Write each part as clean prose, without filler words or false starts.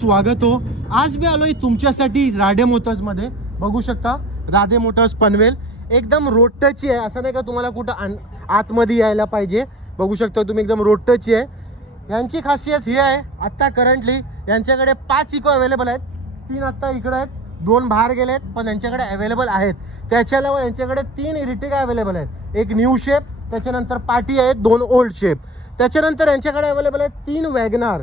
स्वागत हो. आज मी आलोय तुमच्यासाठी राधे मोटर्स मध्ये. बघू शकता राधे मोटर्स पनवेल एकदम रोड टचची आहे. असं नाही का तुम्हाला कुठं आतमध्ये यायला पाहिजे. बघू शकता तुम्ही एकदम रोड टचची आहे. यांची खासियत ही आहे, आता करंटली यांच्याकडे 5 इको अवेलेबल आहेत. 3 आता इकडे आहेत, 2 बाहेर गेलेत, पण यांच्याकडे अवेलेबल आहेत. त्याच्या अलावा यांच्याकडे 3 इरिटिगा अवेलेबल आहेत. एक न्यू शेप, त्याच्यानंतर पार्टी आहेत, 2 ओल्ड शेप. त्याच्यानंतर यांच्याकडे अवेलेबल आहेत 3 वॅगनार,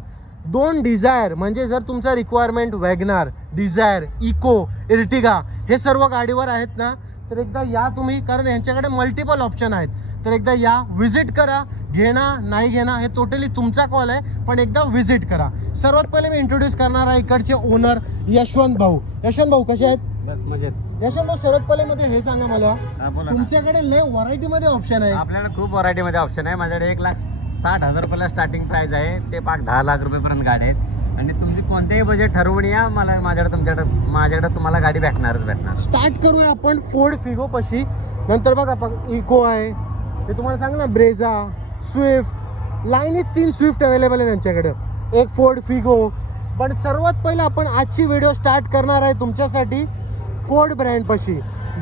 2 डिझायर. म्हणजे जर तुमचा requirement WagonR, Dzire, Eeco, Ertiga हे सर्व गाडीवर आहेत ना, तर एकदा या तुम्ही, कारण यांच्याकडे मल्टिपल ऑप्शन आहेत. तर एकदा या, विजिट करा. घेणं नाही घेणं हे टोटली तुमचा कॉल आहे, पण एकदा विजिट करा. सर्वात पहिले मी इंट्रोड्यूस करणार आहे इकडचे ओनर यशवंत भाऊ. यशवंत भाऊ कसे आहेत? बस मजेत. यशवंत भाऊ, सर्वात पहिले मध्ये हे सांगा मला, तुमच्याकडे लय व्हरायटी मध्ये ऑप्शन आहे. आपल्याकडे खूप व्हरायटी मध्ये ऑप्शन आहे. माझ्याकडे 1,60,000 रुपयाला स्टार्टिंग प्राइस आहे. ते 10 लाख रुपयेपर्यंत गाडी आहेत. आणि तुमची कोणतेही बजेट ठरवून या, मला माझ्याकडे तुम्हाला गाडी भेटणार. स्टार्ट करूया आपण फोर्ड फिगो पाशी. नंतर बघा इको आहे, ते तुम्हाला सांग ना, ब्रेझा, स्विफ्ट, लाईनीत 3 स्विफ्ट अवेलेबल आहे त्यांच्याकडे, एक फोर्ड फिगो. पण सर्वात पहिले आपण आजची व्हिडिओ स्टार्ट करणार आहे तुमच्यासाठी फोर्ड ब्रँड पाशी.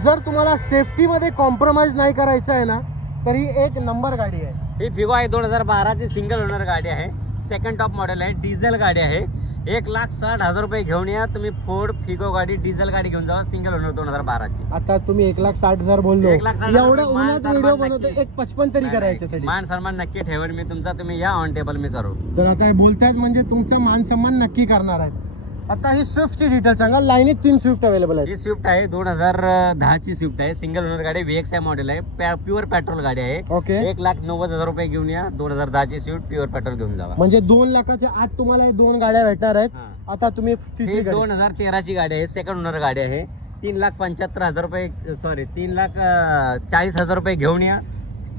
जर तुम्हाला सेफ्टी मध्ये कॉम्प्रोमाइज नाही करायचं आहे ना, तर ही एक नंबर गाडी आहे. ही फिगो आहे 2012 ची सिंगल ओनर गाडी आहे. सेकंड टॉप मॉडेल आहे, डिझेल गाडी आहे. 1,60,000 रुपये घेऊन या तुम्ही. फोर्ड फिगो गाडी, डिझेल गाडी घेऊन जावा, सिंगल ओनर 2012 ची. आता तुम्ही 1,60,000 बोललो, 1,60,000 एवढा उन्हात व्हिडिओ बनवतो, 1,55 तरी करायच्यासाठी. मान सन्मान नक्की ठेवेन मी तुमचा. तुम्ही या ऑन टेबल मी करू. तर आता बोलतायत म्हणजे तुमचा मान सन्मान नक्की करणार आहे. आता ही स्विफ्टची डिटेल सांगा. लाईनीत 3 स्विफ्ट अवेलेबल आहे. ही स्विफ्ट आहे 2010 ची स्विफ्ट आहे. सिंगल ओनर गाडी, VXI मॉडेल आहे. प्युअर पेट्रोल गाडी आहे. ओके. 1,90,000 रुपये घेऊन या. 2010 ची स्विफ्ट प्युअर पेट्रोल घेऊन जावा. म्हणजे 2 लाखाच्या आत तुम्हाला 2 गाड्या भेटणार आहेत. आता तुम्ही तिसरी गाडी, 2013 ची गाडी आहे. सेकंड ओनर गाडी आहे. 3,75,000 रुपये, सॉरी 3,40,000 रुपये घेऊन या.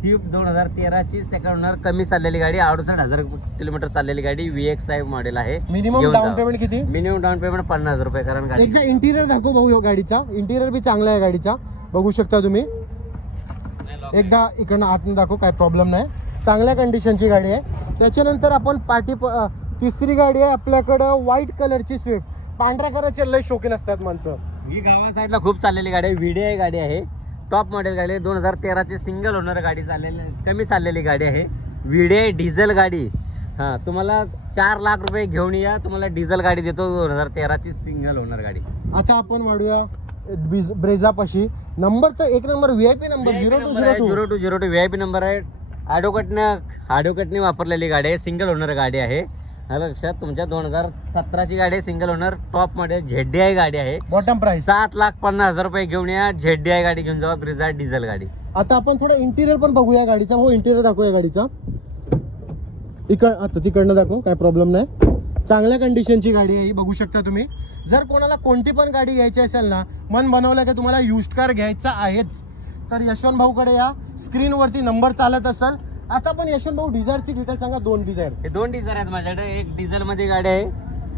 स्विफ्ट 2013 ची सेकंड ओनर, कमी चाललेली गाडी, 68,000 किलोमीटर चाललेली गाडी, VXI मॉडेल आहे. मिनिमम डाऊन पेमेंट किती? मिनिमम डाऊन पेमेंट 50,000 रुपये. कारण गाडी एकदा इंटिरियर दाखव भाऊ. गाडीचा इंटिरियर बी चांगला आहे गाडीचा, बघू शकता तुम्ही. एकदा इकडनं आतून दाखव, काय प्रॉब्लेम नाही. चांगल्या कंडिशनची गाडी आहे. त्याच्यानंतर आपण तिसरी गाडी आहे आपल्याकडं, व्हाईट कलरची स्विफ्ट. पांढऱ्या कलरचे लय शौकीन असतात माणसं. ही गावा साईडला खूप चाललेली गाडी आहे. VDI गाडी आहे. टॉप मॉडेल गाडी आहे. 2013 ची सिंगल ओनर गाडी, कमी चाललेली गाडी आहे. VDI डिझेल गाडी. तुम्हाला 4 लाख रुपये घेऊन या, तुम्हाला डिझेल गाडी देतो. 2013 ची सिंगल ओनर गाडी. आता आपण वाढूया ब्रेझा पाशी. नंबर तर 1 number, VIP number 0202 VIP number आहे. ॲडव्होकेटने वापरलेली गाडी आहे. सिंगल ओनर गाडी आहे. लक्षात, तुमच्या 2017 ची गाडी आहे. Single owner, top model, ZDI गाडी आहे. बॉटम प्राइस 7,50,000 रुपये घेऊन या. ZDI गाडी घेऊन जावा, ब्रेझा डिझेल गाडी. आता आपण थोडं इंटिरियर पण बघूया गाडीचा. हो, इंटिरियर दाखवूया गाडीचा. आता तिकडनं दाखव, काय प्रॉब्लेम नाही. चांगल्या कंडिशनची गाडी आहे ही, बघू शकता तुम्ही. जर कोणाला कोणती पण गाडी घ्यायची असेल ना, मन बनवलं की तुम्हाला युज्ड कार घ्यायचा आहेच, तर यशवंत भाऊकडे या. स्क्रीनवरती नंबर चालत असेल. आता पण यशवंत भाऊ डिझायरची डिटेल सांगा. 2 डिझायर. हे 2 डिझायर आहेत माझ्याकडे. एक डिझेल मध्ये गाडी आहे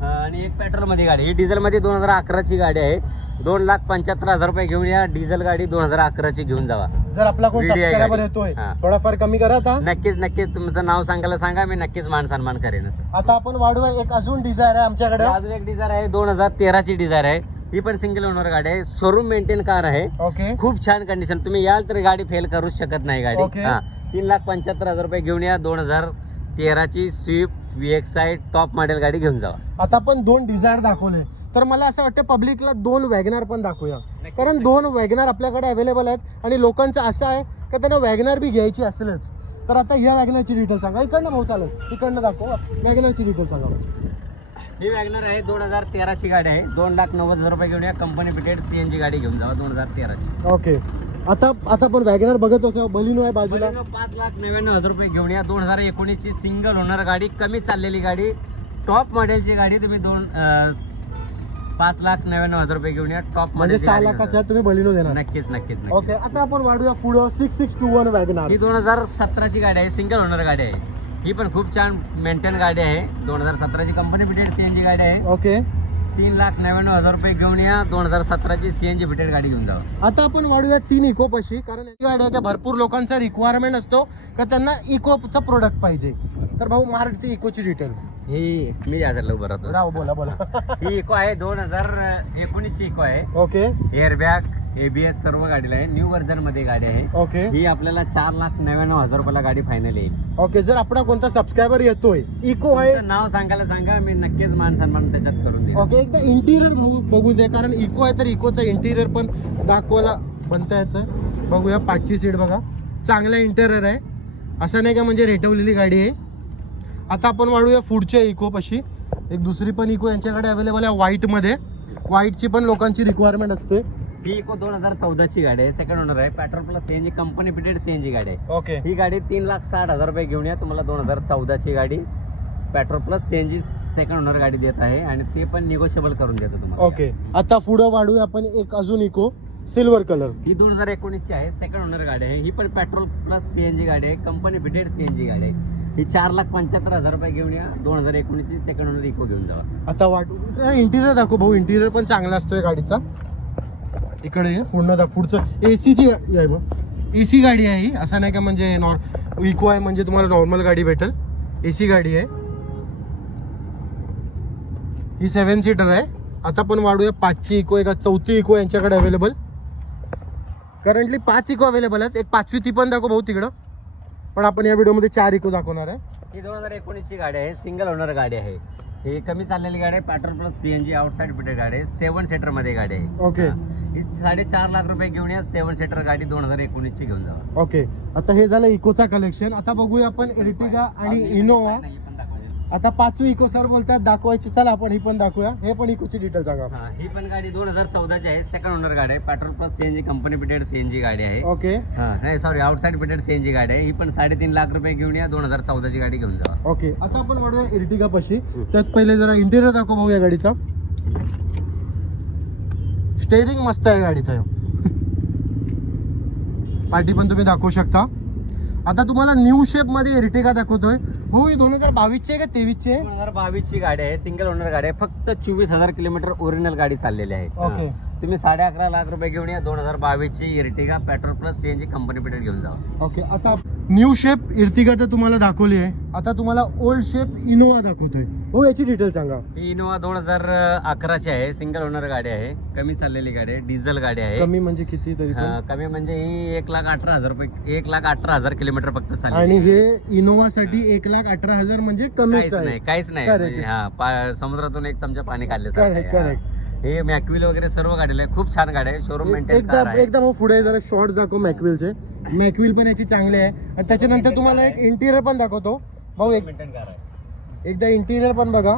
आणि एक पेट्रोल मध्ये गाडी. ही डिझेल मध्ये 2011 ची गाडी आहे. 2,75,000 रुपये घेऊन या. डिझेल गाडी 2011 ची घेऊन जावा. जर आपला कोण सबस्क्रायबर येतोय, थोडाफार कमी करा. आता नक्कीच तुमचं नाव सांगायला सांगा, मी नक्कीच मान सन्मान करेन. आता आपण वाढूया. एक अजून डिझायर आहे आमच्याकडे. अजून एक डिझायर आहे, 2013 ची डिझायर आहे. ही पण सिंगल ओनर गाडी आहे. शोरूम मेंटेन कार आहे. ओके. खूप छान कंडिशन. तुम्ही याल तर गाडी फेल करूच शकत नाही गाडी. 3,75,000 रुपये घेऊन या. 2013 ची स्विफ्ट VXI टॉप मॉडेल गाडी घेऊन जावा. आता आपण 2 डिझायर दाखवले, तर मला असं वाटतं पब्लिकला 2 वॅगनार पण दाखवूया. कारण 2 वॅगनार आपल्याकडे अवेलेबल आहेत. आणि लोकांचं असं आहे की त्यांना वॅगनार बी घ्यायची असेलच. तर आता ह्या वॅगनारची डिटेल सांगा. इकडनं भाऊ चालत, इकडनं दाखव. वॅगनारची डिटेल सांगा. ही वॅगनर आहे, 2013 ची गाडी आहे. 2,90,000 रुपये घेऊन या. कंपनी फिटेड CNG गाडी घेऊन जावा, 2013 ची. ओके. आता आपण वॅगनर बघत होतो. बलिनो आहे बाजूला. 5,99,000 रुपये घेऊन या. 2019 ची सिंगल ओनर गाडी, कमी चाललेली गाडी, टॉप मॉडेलची गाडी. तुम्ही 5,99,000 रुपये घेऊन या. टॉप म्हणजे 6 लाखाच्या तुम्ही बलिनो देणार. नक्कीच. ओके. आता आपण वाढूया पुढं. 6621 वॅगनार. ही 2017 ची गाडी आहे. सिंगल ओनर गाडी आहे. ही पण खूप छान मेंटेन गाडी आहे. 2017 ची कंपनी फिटेड CNG गाडी आहे. ओके. 3,99,000 रुपये घेऊन या. 2017 ची CNG फिटेड गाडी घेऊन जावा. आता आपण वाढूया 3 इको पाशी. कारण ही गाडी आहे का, भरपूर लोकांचा रिक्वायरमेंट असतो का त्यांना इकोचा प्रोडक्ट पाहिजे. तर भाऊ मारुती इकोची डिटेल. ही मी या साईडला उभं राहतो. राव बोला बोला. ही इको आहे 2019 ची इको आहे. ओके एअरबॅग ABS सर्व गाडीला आहे. न्यू व्हर्जन मध्ये गाडी आहे. ओके ही आपल्याला 4,99,000 रुपयाला गाडी फायनल येईल. ओके. जर आपला कोणता सबस्क्रायबर येतोय इको आहे, तुमचं नाव सांगायला सांगा, मी नक्कीच मान सन्मान त्याच्यात करून देईन. ओके एकदा इंटिरियर बघू दे, कारण इको आहे तर इकोचं इंटिरियर पण दाखवायला बनता याचं. बघूया पाठची सीट बघा, चांगला इंटिरियर आहे, असं नाही का म्हणजे रेटवलेली गाडी आहे. आता आपण वाढूया पुढच्या इको पाशी. एक दुसरी पण इको यांच्याकडे अवेलेबल आहे व्हाईट मध्ये. व्हाईटची पण लोकांची रिक्वायरमेंट असते. ही इको 2014 ची गाडी आहे. सेकंड ओनर आहे. Petrol plus CNG company fitted CNG गाडी आहे. ओके ही गाडी 3,60,000 रुपये घेऊन या. तुम्हाला 2014 ची गाडी petrol plus CNG second owner गाडी देत आहे आणि ते पण निगोशिएबल करून देतो तुम्हाला. ओके. आता पुढे वाढूया आपण एक अजून इको सिल्वर कलर. ही 2019 ची आहे. सेकंड ओनर गाडी आहे. ही पण पेट्रोल प्लस CNG गाडी आहे. कंपनी फिटेड CNG गाडी आहे. ही 4,75,000 रुपये घेऊन या. 2019 ची सेकंड ओनर इको घेऊन जावा. आता वाटू इंटिरियर दाखव भाऊ. इंटिरियर पण चांगला असतोय गाडीचा. इकडे ये, पुढचं एसीची आहे. मग एसी गाडी आहे ही, असं नाही का म्हणजे इको आहे म्हणजे तुम्हाला नॉर्मल गाडी भेटेल. एसी गाडी आहे ही. 7 सीटर आहे. आता पण वाढूया 5ची इको. एक 4थी इको यांच्याकडे अवेलेबल. करंटली 5 इको अवेलेबल आहेत. एक 5वी ती पण दाखव भाऊ तिकडं. पण आपण या व्हिडिओमध्ये 4 इको दाखवणार आहे. ही 2019 ची गाडी आहे. सिंगल ओनर गाडी आहे. ही कमी चाललेली गाडी आहे. Petrol plus CNG outside fitted गाडी आहे. 7 सीटर मध्ये गाडी आहे. ओके. ही 4.5 लाख रुपये घेऊन या. 7 सीटर गाडी 2019 ची घेऊन जावा. ओके. आता हे झालं इकोचा कलेक्शन. आता बघूया आपण एर्टिगा आणि इनोवा. आता 5वी इको सर बोलतात दाखवायची. चला आपण ही पण दाखवूया. हे पण इकोची डिटेल सांगा. ही पण गाडी 2014 ची आहे. सेकंड ओनर गाडी आहे. Petrol plus CNG company fitted CNG गाडी आहे. ओके. नाही सॉरी आउटसाइड फिटेड CNG गाडी आहे. ही पण 3.5 लाख रुपये घेऊन या. 2014 ची गाडी घेऊन जावा. ओके. आता आपण वाढूया एर्टिगा पाशी. त्यात पहिले जरा इंटिरियर दाखव भाऊ या गाडीचा. स्टेअरिंग मस्त आहे गाडीचा. पार्टी पण तुम्ही दाखवू शकता. आता तुम्हाला न्यू शेप मध्ये एर्टिगा दाखवतोय भाऊ. ही 2022 ची आहे का 23 ची आहे? 2022 ची गाडी आहे. सिंगल ओनर गाडी आहे. फक्त 24,000 किलोमीटर ओरिजिनल गाडी चाललेली आहे. ओके. तुम्ही 11.5 लाख रुपये घेऊन या. 2022 ची Ertiga petrol plus CNG company fitted घेऊन जावा. ओके. आता न्यू शेप इर्टिगा तर तुम्हाला दाखवली आहे. आता तुम्हाला ओल्ड शेप इनोवा दाखवतोय हो. याची डिटेल सांगा. ही इनोवा 2011 ची आहे. सिंगल ओनर गाडी आहे. कमी चाललेली गाडी आहे. डिझेल गाडी आहे. कमी म्हणजे किती तरी पण? कमी म्हणजे ही 1,18,000 रुपये 1,18,000 किलोमीटर फक्त चालली. आणि हे इनोवा साठी 1,18,000 म्हणजे कमीच आहे. काहीच नाही. Correct. समुद्रातून एक चमचा पाणी करेक्ट काढले. करेक्ट. हे मॅक्विल वगैरे सर्व गाडीला आहे. खूप छान गाडी आहे. शोरूम मेंटेन कार आहे. एकदम पुढे जरा शॉर्ट दाखव मॅक्विलचे. मॅक्विल पण याची चांगले आहे. आणि त्याच्यानंतर तुम्हाला एक इंटिरियर पण दाखवतो भाऊ. मेंटेन कार आहे. एकदा इंटिरियर पण बघा.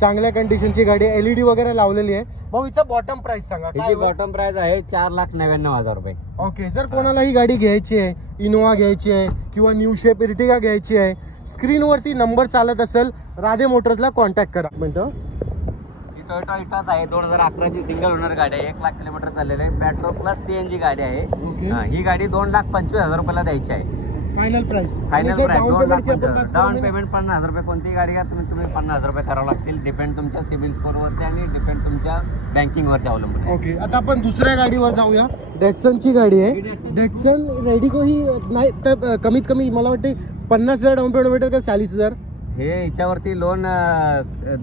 चांगल्या कंडिशनची गाडी आहे. LED वगैरे लावलेली आहे भाऊ. हिचा बॉटम प्राइस सांगा. हिची बॉटम प्राइस आहे 4,99,000 रुपये. ओके. जर कोणाला ही गाडी घ्यायची आहे, इनोवा घ्यायची आहे किंवा न्यू शेप इर्टिगा घ्यायची आहे, स्क्रीनवरती नंबर चालत असेल, राधे मोटर्सला कॉन्टॅक्ट करा. मिनिटं. टोयोटा इटास आहे. 2011 ची सिंगल ओनर गाडी आहे. 1 लाख किलोमीटर चाललेली आहे. पेट्रोल प्लस CNG गाडी आहे. ही गाडी 2,25,000 रुपयाला द्यायची आहे. Final price. Final price 2,25,000. Down payment 50,000 रुपये. कोणतीही गाडी घ्या तुम्ही 50,000 रुपये करावं लागतील. डिपेंड तुमच्या सिबिल स्कोर वरती आणि डिपेंड तुमच्या बँकिंग वरती अवलंबून आहे. ओके. आता आपण दुसऱ्या गाडीवर जाऊया. डेक्सनची गाडी आहे. डेक्सन रेडिको ही नाही तर कमीत कमी मला वाटते 50,000 डाऊन पेमेंट भेटेल का 40,000? हे हिच्यावरती लोन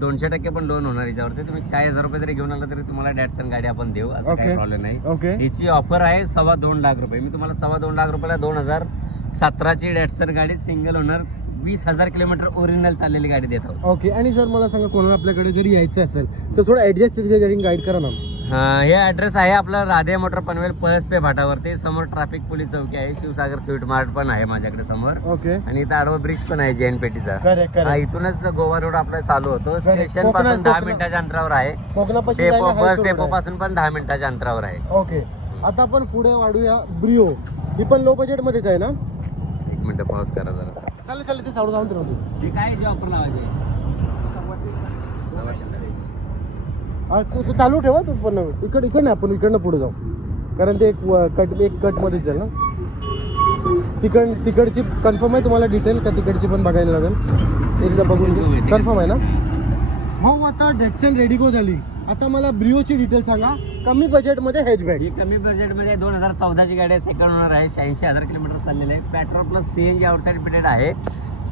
200% पण लोन होणार. हिच्यावरती तुम्ही 40,000 रुपये जरी घेऊन आला तरी तुम्हाला डॅटसन गाडी आपण देऊ. असं काही प्रॉब्लेम नाही. ओके. हिची ऑफर आहे 2.25 लाख रुपये. मी तुम्हाला 2.25 लाख रुपयाला 2017 ची डॅटसन गाडी सिंगल ओनर 20,000 किलोमीटर ओरिजिनल चाललेली गाडी देत आहोत. ओके. आणि सर मला सांगा कोणाला आपल्याकडे जरी यायचं असेल तर थोडं ऍडजस्ट गाईड करा ना. हे ऍड्रेस आहे आपला राधे मोटर पनवेल पळसपे भाटावरती. समोर ट्रॅफिक पोलीस चौकी आहे. शिवसागर स्वीट मार्ट पण आहे माझ्याकडे समोर. ओके. आणि इथं आडवा ब्रिज पण आहे जैन पेटीचा. करेक्ट. इथूनच गोवा रोड आपला चालू होतो. स्टेशन पासून 10 मिनिटाच्या अंतरावर आहे. बस डेपो पासून पण 10 मिनिटाच्या अंतरावर आहे. ओके. आता आपण पुढे वाढूया ब्रिओ. ही पण लो बजेट मध्येच आहे ना? 1 मिनिट पॉज करा जरा. चालेल ते चालू जाऊन ते काय जे ऑफर लावायचे तू चालू ठेवा. तू पण इकडनं आपण इकडनं पुढे जाऊ, कारण ते एक कट मध्येच जाईल ना. तिकडची कन्फर्म आहे तुम्हाला डिटेल का? तिकडची पण बघायला लागेल. एकदा बघून कन्फर्म आहे ना भाऊ. आता डेक्सन रेडिको झाली. आता मला ब्रिओची डिटेल सांगा. कमी बजेट मध्ये हॅचबॅक. ही कमी बजेट मध्ये 2014 ची गाडी आहे. सेकंड ओनर आहे. 86,000 किलोमीटर चाललेले आहे. Petrol plus CNG outside fitted आहे.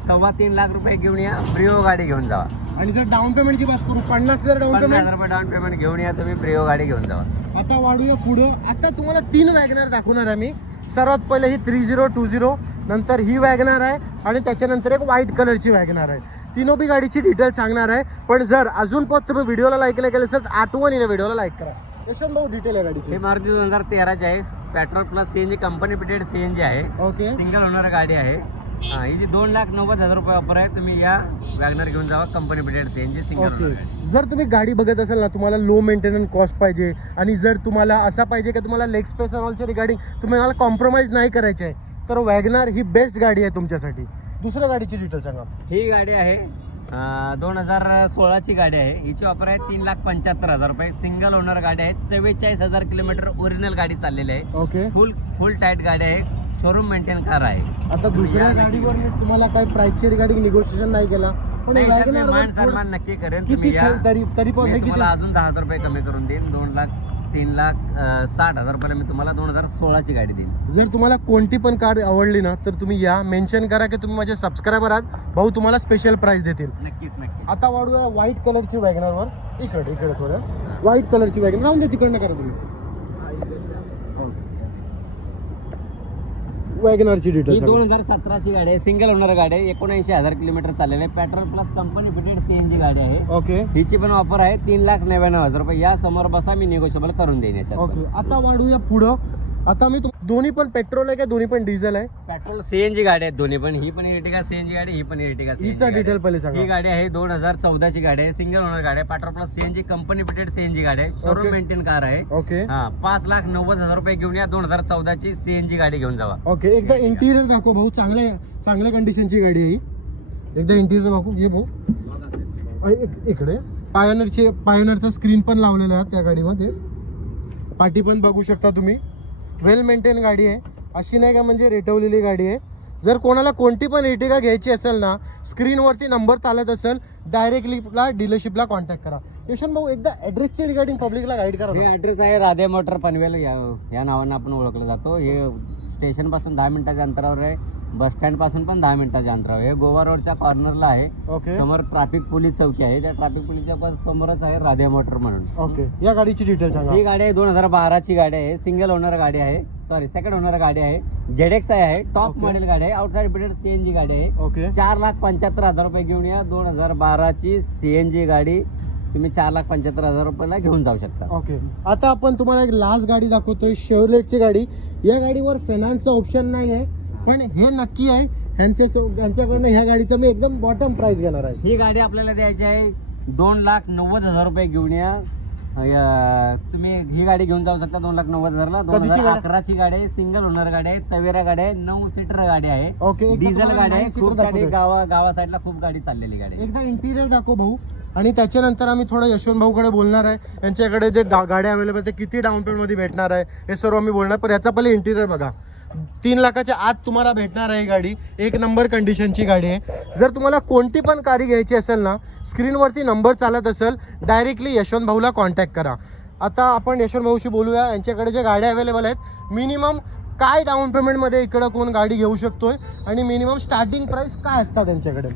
3.25 लाख रुपये घेऊन या. ब्रिओ गाडी घेऊन जावा. आणि जर डाऊन पेमेंटची बात करू 50,000 डाऊन 50,000 पेमेंट. रुपये डाऊन पेमेंट घेऊन या तुम्ही प्रियो गाडी घेऊन जावा. आता वाढूया पुढं. आता तुम्हाला 3 वॅगनर दाखवणार आहे मी. सर्वात पहिले ही 3020, नंतर ही वॅगनर आहे आणि त्याच्यानंतर एक व्हाईट कलरची वॅगनर आहे. तीनोबी गाडीची डिटेल सांगणार आहे. पण जर अजून पण तुम्ही व्हिडिओला लाईक नाही केलं असेल तर आठवणीने व्हिडिओला लाईक करा. यशवंत भाऊ डिटेल आहे गाडीची. हे मारुती 2013 आहे. Petrol plus CNG company fitted CNG आहे. ओके. सिंगल ओनर गाडी आहे. ही जी 2,90,000 रुपये ऑफर आहे. तुम्ही या वॅगनर घेऊन जावा company fitted CNG single owner गाडी. जर तुम्ही गाडी बघत असाल ना, तुम्हाला लो मेंटेनन्स कॉस्ट पाहिजे आणि जर तुम्हाला असा पाहिजे की तुम्हाला लेग स्पेस ऑलच्या रिगार्डिंग तुम्हाला कॉम्प्रोमाइज नाही करायचे आहे, तर वॅगनर ही बेस्ट गाडी आहे तुमच्यासाठी. दुसऱ्या गाडीची डिटेल सांगा. ही गाडी आहे 2016ची गाडी आहे. हिची ऑफर आहे 3,75,000 रुपये. सिंगल ओनर गाडी आहे. 44,000 किलोमीटर ओरिजिनल गाडी चाललेली आहे. ओके. फुल टाईट गाडी आहे. शोरूम मेंटेन कार आहे. आता दुसऱ्या गाडीवर मी तुम्हाला काही प्राइसची रिगार्डिंग निगोशिएशन नाही केला, पण वॅगनर मान सन्मान नक्की करेन. किती तुम्ही या तरी पण हे किती तुम्हाला अजून 10,000 रुपये कमी करून देईन. 3,60,000 रुपयाला मी तुम्हाला 2016ची गाडी देईन. जर तुम्हाला कोणती पण कार आवडली ना तर तुम्ही या मेन्शन करा की तुम्ही माझे सबस्क्रायबर आहात, भाऊ तुम्हाला स्पेशल प्राइस देतील. नक्कीच. आता वाढूया व्हाईट कलरची वॅगनरवर. इकडे थोडं व्हाईट कलरची वॅगनर राहून दे, तिकडनं करा तुम्ही. वॅगनरची ही डिटेल 2017ची गाडी आहे. सिंगल ओनर गाडी आहे. 79,000 किलोमीटर चाललेले आहे. Petrol plus company fitted CNG गाडी आहे. ओके. हिची पण ऑफर आहे 3,99,000 रुपये. या समोर बसा, मी निगोशिएबल करून देईन याच्यात. ओके. आता वाढूया पुढं. आता मी दोन्ही पण पेट्रोल आहे का दोन्ही पण डिझेल आहे? पेट्रोल सीएनजी गाडी आहेत दोन्ही पण. ही पण इर्टिगा सीएनजी गाडी, ही पण इर्टिगा हिचा डिटेल पहिले सांगा. ही गाडी आहे 2014ची गाडी आहे. सिंगल ओनर गाडी आहे. Petrol plus CNG company fitted CNG गाडी आहे. शोरूम मेंटेन कार आहे. ओके. 5,90,000 रुपये घेऊन या. 2014ची सीएनजी गाडी घेऊन जावा. ओके. एकदा इंटिरियर दाखव भाऊ. चांगल्या कंडिशनची गाडी आहे ही. एकदा इंटिरियर दाखव. ये भाऊ इकडे पायोनरचा स्क्रीन पण लावलेला आहे त्या गाडीमध्ये. पाठी पण बघू शकता तुम्ही. वेल मेंटेन गाडी आहे. अशी नाही का म्हणजे रेटवलेली गाडी आहे. जर कोणाला कोणती पण इर्टिगा घ्यायची असेल ना, स्क्रीनवरती नंबर चालत असेल, डायरेक्टली डीलरशिपला कॉन्टॅक्ट करा. यशवंत भाऊ एकदा ऍड्रेसची रिगार्डिंग पब्लिकला गाईड करा. हे ऍड्रेस आहे राधे मोटर पनवेल. या नावानं आपण ओळखलं जातो. हे स्टेशन पासून 10 मिनिटाच्या अंतरावर आहे. बस स्टँड पासून पण 10 मिनिटाच्या अंतरावर आहे. गोवा रोडच्या कॉर्नरला आहे. ओके. समोर ट्रॅफिक पोलीस चौकी आहे. त्या ट्रॅफिक पोलीसच्या पण समोरच आहे राधे मोटर म्हणून. ओके. या गाडीची डिटेल सांगा. ही गाडी आहे 2012ची गाडी आहे. सिंगल ओनर गाडी आहे. सॉरी सेकंड ओनर गाडी आहे. ZX आहे. टॉप मॉडेल गाडी आहे. आउटसाइड फिटेड सीएनजी गाडी आहे. ओके. 4,75,000 रुपये घेऊन या. 2012ची सीएनजी गाडी तुम्ही 4,75,000 रुपयाला घेऊन जाऊ शकता. ओके. आता आपण तुम्हाला एक लास्ट गाडी दाखवतोय, शेवलेटची गाडी. या गाडीवर फायनान्सचा ऑप्शन नाही आहे, पण हे नक्की आहे यांच्याकडनं ह्या गाडीचं मी एकदम बॉटम प्राइस घेणार आहे. ही गाडी आपल्याला द्यायची आहे 2,90,000 रुपये घेऊन या. तुम्ही ही गाडी घेऊन जाऊ शकता 2,90,000ला. 2011ची गाडी आहे. सिंगल ओनर गाडी आहे. तवेरा गाडी आहे. 9 सीटर गाडी आहे. ओके. डिझेल गाडी आहे. खूप गाडी गावा साईडला खूप गाडी चाललेली गाडी. एकदा इंटिरियर दाखव भाऊ. आणि त्याच्यानंतर आम्ही थोडं यशवंत भाऊकडे बोलणार आहे. यांच्याकडे जे गाड्या अवेलेबल ते किती डाऊन पेमेंट मध्ये भेटणार आहे हे सर्व आम्ही बोलणार. पण याचा पहिले इंटिरियर बघा. 3 लाखाच्या आत तुम्हाला भेटणार आहे गाडी. एक नंबर कंडिशनची गाडी आहे. जर तुम्हाला कोणती पण गाडी घ्यायची असेल ना, स्क्रीनवरती नंबर चालत असेल, डायरेक्टली यशवंत भाऊला कॉन्टॅक्ट करा. आता आपण यशवंत भाऊशी बोलूया. यांच्याकडे ज्या गाड्या अवेलेबल आहेत, मिनिमम काय डाऊन पेमेंटमध्ये इकडं कोण गाडी घेऊ शकतोय आणि मिनिमम स्टार्टिंग प्राइस काय असतात त्यांच्याकडे?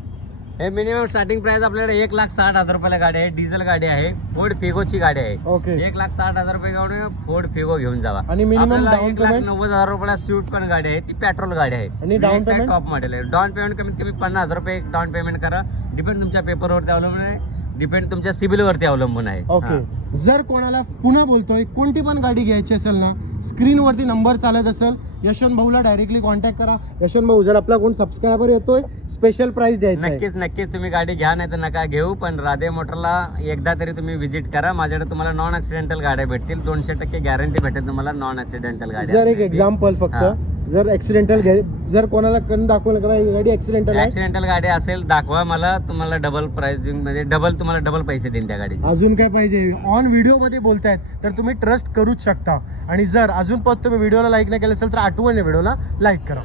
हे मिनिमम स्टार्टिंग प्राइस आपल्याकडे 1,60,000 रुपयाला गाडी आहे. डिझेल गाडी आहे. फोर्ड फिगोची गाडी आहे. ओके. 1,60,000 रुपये घेऊन फोर्ड फिगो घेऊन जावा. आणि मिनिमम डाऊन पेमेंट 1,90,000 रुपयाला स्विफ्ट पण गाडी आहे. ती पेट्रोल गाडी आहे. आणि डाऊन पेमेंट टॉप मॉडेल आहे. डाऊन पेमेंट कमीत कमी 50,000 रुपये डाऊन पेमेंट करा. डिपेंड तुमच्या पेपरवरती अवलंबून आहे. डिपेंड तुमच्या सिबिल वरती अवलंबून आहे. ओके. जर कोणाला पुन्हा बोलतोय कोणती पण गाडी घ्यायची असेल ना, स्क्रीनवरती नंबर चालत असेल, यशवंत भाऊला डायरेक्टली कॉन्टॅक्ट करा. यशवंत भाऊ जर आपला कोण सबस्क्रायबर येतोय, स्पेशल प्राइस द्यायचा आहे. नक्कीच तुम्ही गाडी घ्या, नाही तर नका घेऊ. पण राधे मोटरला एकदा तरी तुम्ही व्हिजिट करा. माझ्याकडे तुम्हाला नॉन ऍक्सिडेंटल गाड्या भेटतील. 200% गॅरंटी भेटेल तुम्हाला नॉन ऍक्सिडेंटल गाडी. जर एक एक्झाम्पल फक्त, जर ऍक्सिडेंटल जर कोणाला करून दाखवलं का गाडी ऍक्सिडेंटल गाडी असेल दाखवा मला. तुम्हाला डबल प्राइसिंग मध्ये तुम्हाला डबल पैसे देईन त्या गाडी. अजून काय पाहिजे? ऑन व्हिडिओ मध्ये बोलतायत तर तुम्ही ट्रस्ट करूच शकता. आणि जर अजून पण तुम्ही व्हिडिओला लाईक नाही केलं असेल तर आठवणीने व्हिडिओला लाईक करा.